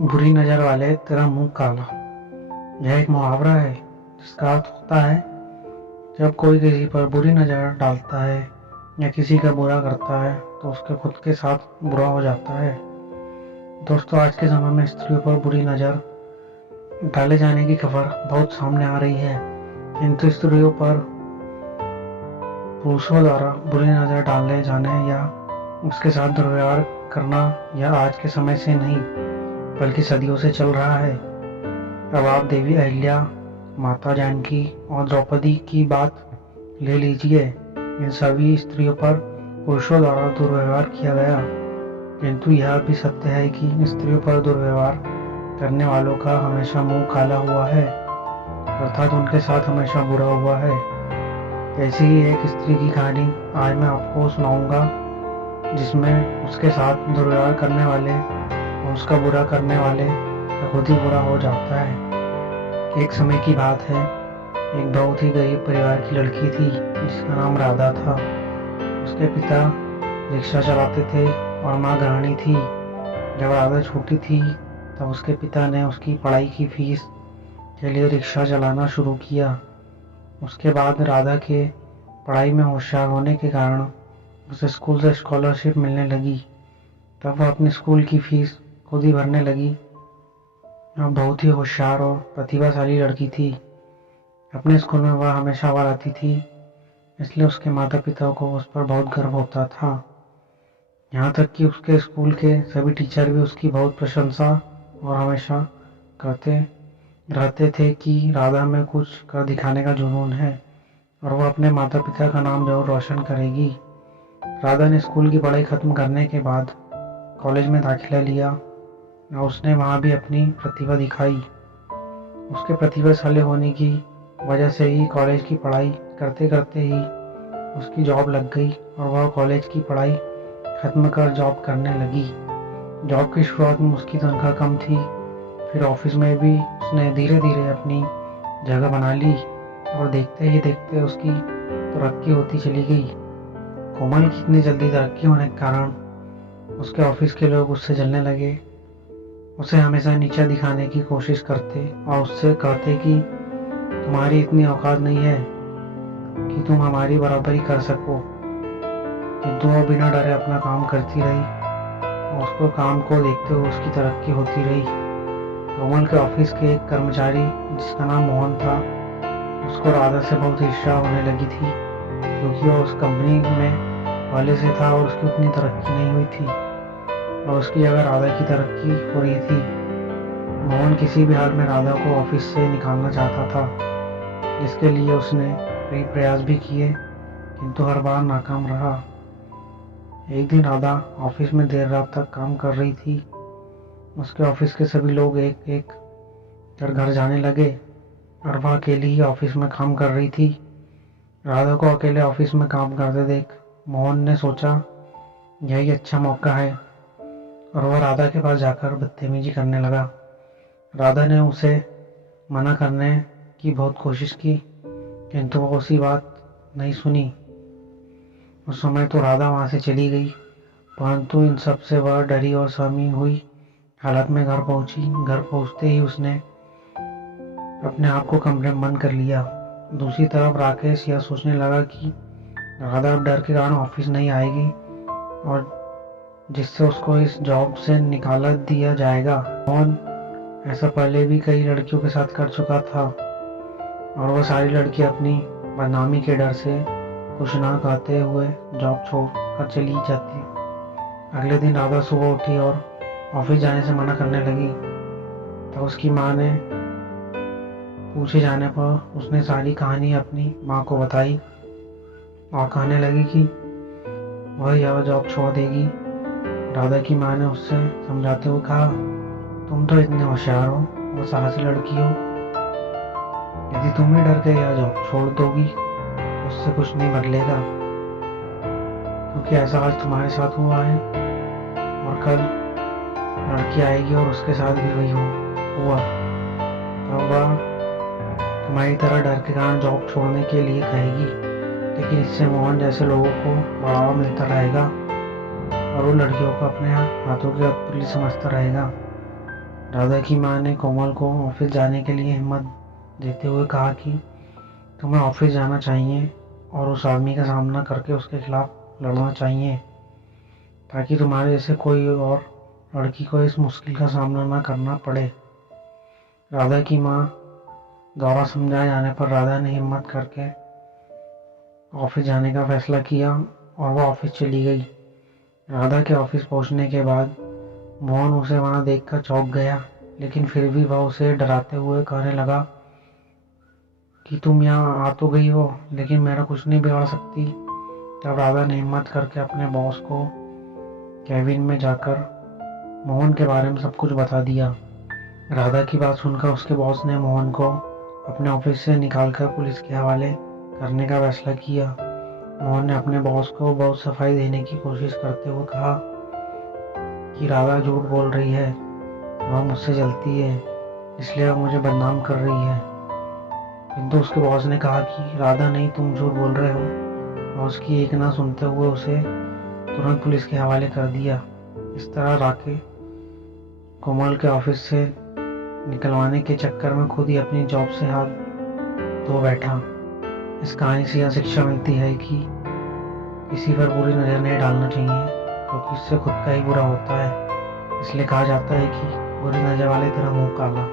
बुरी नज़र वाले तेरा मुंह काला। यह एक मुहावरा है जिसका अर्थ होता है जब कोई किसी पर बुरी नज़र डालता है या किसी का बुरा करता है तो उसके खुद के साथ बुरा हो जाता है। दोस्तों, आज के समय में स्त्रियों पर बुरी नज़र डाले जाने की खबर बहुत सामने आ रही है, किंतु स्त्रियों पर पुरुषों द्वारा बुरी नज़र डाले जाने या उसके साथ दुर्व्यवहार करना यह आज के समय से नहीं बल्कि सदियों से चल रहा है। अब आप देवी अहिल्या, माता जानकी और द्रौपदी की बात ले लीजिए। इन सभी स्त्रियों पर पुरुषों द्वारा दुर्व्यवहार किया गया, किंतु यह भी सत्य है कि स्त्रियों पर दुर्व्यवहार करने वालों का हमेशा मुंह काला हुआ है, अर्थात उनके साथ हमेशा बुरा हुआ है। ऐसी ही एक स्त्री की कहानी आज मैं आपको सुनाऊंगा, जिसमें उसके साथ दुर्व्यवहार करने वाले और उसका बुरा करने वाले का खुद ही बुरा हो जाता है। एक समय की बात है, एक बहुत ही गरीब परिवार की लड़की थी जिसका नाम राधा था। उसके पिता रिक्शा चलाते थे और माँ गृहिणी थी। जब राधा छोटी थी तब उसके पिता ने उसकी पढ़ाई की फीस के लिए रिक्शा चलाना शुरू किया। उसके बाद राधा के पढ़ाई में होशियार होने के कारण उसे स्कूल से स्कॉलरशिप मिलने लगी। तब वह अपने स्कूल की फीस खुद ही भरने लगी। वह बहुत ही होशियार और प्रतिभाशाली लड़की थी। अपने स्कूल में वह हमेशा अव्वल आती थी, इसलिए उसके माता पिता को उस पर बहुत गर्व होता था। यहाँ तक कि उसके स्कूल के सभी टीचर भी उसकी बहुत प्रशंसा और हमेशा करते रहते थे कि राधा में कुछ कर दिखाने का जुनून है और वह अपने माता पिता का नाम जरूर रोशन करेगी। राधा ने स्कूल की पढ़ाई खत्म करने के बाद कॉलेज में दाखिला लिया और उसने वहाँ भी अपनी प्रतिभा दिखाई। उसके प्रतिभाशाली होने की वजह से ही कॉलेज की पढ़ाई करते करते ही उसकी जॉब लग गई और वह कॉलेज की पढ़ाई खत्म कर जॉब करने लगी। जॉब की शुरुआत में उसकी तनख्वाह कम थी, फिर ऑफिस में भी उसने धीरे धीरे अपनी जगह बना ली और देखते ही देखते उसकी तरक्की होती चली गई। कोमल की इतनी जल्दी तरक्की होने के कारण उसके ऑफिस के लोग उससे जलने लगे। उसे हमेशा नीचा दिखाने की कोशिश करते और उससे कहते कि तुम्हारी इतनी औकात नहीं है कि तुम हमारी बराबरी कर सको। किंतु वह बिना डरे अपना काम करती रही और उसको काम को देखते हुए उसकी तरक्की होती रही। कोमल के ऑफिस के एक कर्मचारी जिसका नाम मोहन था, उसको राधा से बहुत ईर्ष्या होने लगी थी, क्योंकि वह उस कंपनी में पहले से था और उसकी उतनी तरक्की नहीं हुई थी और उसकी जगह राधा की तरक्की हो रही थी। मोहन किसी भी हाल में राधा को ऑफिस से निकालना चाहता था, जिसके लिए उसने कई प्रयास भी किए, किंतु हर बार नाकाम रहा। एक दिन राधा ऑफिस में देर रात तक काम कर रही थी। उसके ऑफिस के सभी लोग एक एक कर घर जाने लगे और वह अकेली ही ऑफिस में काम कर रही थी। राधा को अकेले ऑफिस में काम करते देख मोहन ने सोचा यही अच्छा मौका है और वह राधा के पास जाकर बदतमीजी करने लगा। राधा ने उसे मना करने की बहुत कोशिश की, किंतु वह उसकी बात नहीं सुनी। उस समय तो राधा वहाँ से चली गई, परंतु इन सब से वह डरी और सहमी हुई हालत में घर पहुंची। घर पहुंचते ही उसने अपने आप को कमरे में बंद कर लिया। दूसरी तरफ राकेश यह सोचने लगा कि राधा अब डर के कारण ऑफिस नहीं आएगी और जिससे उसको इस जॉब से निकाला दिया जाएगा। मोहन ऐसा पहले भी कई लड़कियों के साथ कर चुका था और वह सारी लड़कियां अपनी बदनामी के डर से कुछ ना कहते हुए जॉब छोड़कर चली जाती। अगले दिन राधा सुबह उठी और ऑफिस जाने से मना करने लगी। तो उसकी माँ ने पूछे जाने पर उसने सारी कहानी अपनी माँ को बताई और कहने लगी कि वह यह जॉब छोड़ देगी। राधा की माँ ने उससे समझाते हुए कहा, तुम तो इतने होशियार हो और साहसी लड़की हो, यदि तुम ही डर के यह जॉब छोड़ दोगी तो उससे कुछ नहीं बदलेगा, क्योंकि ऐसा आज तुम्हारे साथ हुआ है और कल लड़की आएगी और उसके साथ भी वही हुआ। तब वह तुम्हारी तरह डर के कारण जॉब छोड़ने के लिए कहेगी, लेकिन इससे मोहन जैसे लोगों को बढ़ावा मिलता रहेगा और वो लड़कियों को अपने हाथों की पुतली समझता रहेगा। राधा की माँ ने कोमल को ऑफिस जाने के लिए हिम्मत देते हुए कहा कि तुम्हें ऑफिस जाना चाहिए और उस आदमी का सामना करके उसके खिलाफ लड़ना चाहिए, ताकि तुम्हारे जैसे कोई और लड़की को इस मुश्किल का सामना न करना पड़े। राधा की माँ द्वारा समझाए जाने पर राधा ने हिम्मत करके ऑफिस जाने का फैसला किया और वह ऑफिस चली गई। राधा के ऑफिस पहुंचने के बाद मोहन उसे वहां देखकर चौंक गया, लेकिन फिर भी वह उसे डराते हुए कहने लगा कि तुम यहाँ आ तो गई हो, लेकिन मेरा कुछ नहीं बिगाड़ सकती। तब राधा ने हिम्मत करके अपने बॉस को केबिन में जाकर मोहन के बारे में सब कुछ बता दिया। राधा की बात सुनकर उसके बॉस ने मोहन को अपने ऑफिस से निकालकर पुलिस के हवाले करने का फैसला किया। मोहन ने अपने बॉस को बहुत सफाई देने की कोशिश करते हुए कहा कि राधा झूठ बोल रही है, वह मुझसे जलती है, इसलिए वह मुझे बदनाम कर रही है। किंतु उसके बॉस ने कहा कि राधा नहीं, तुम झूठ बोल रहे हो। बॉस की एक ना सुनते हुए उसे तुरंत पुलिस के हवाले कर दिया। इस तरह राके कोमल के ऑफिस से निकलवाने के चक्कर में खुद ही अपनी जॉब से हाथ धो बैठा। इस कहानी से यह शिक्षा मिलती है कि किसी पर बुरी नज़र नहीं डालना चाहिए, क्योंकि इससे खुद का ही बुरा होता है। इसलिए कहा जाता है कि बुरी नज़र वाले तेरा मुंह काला।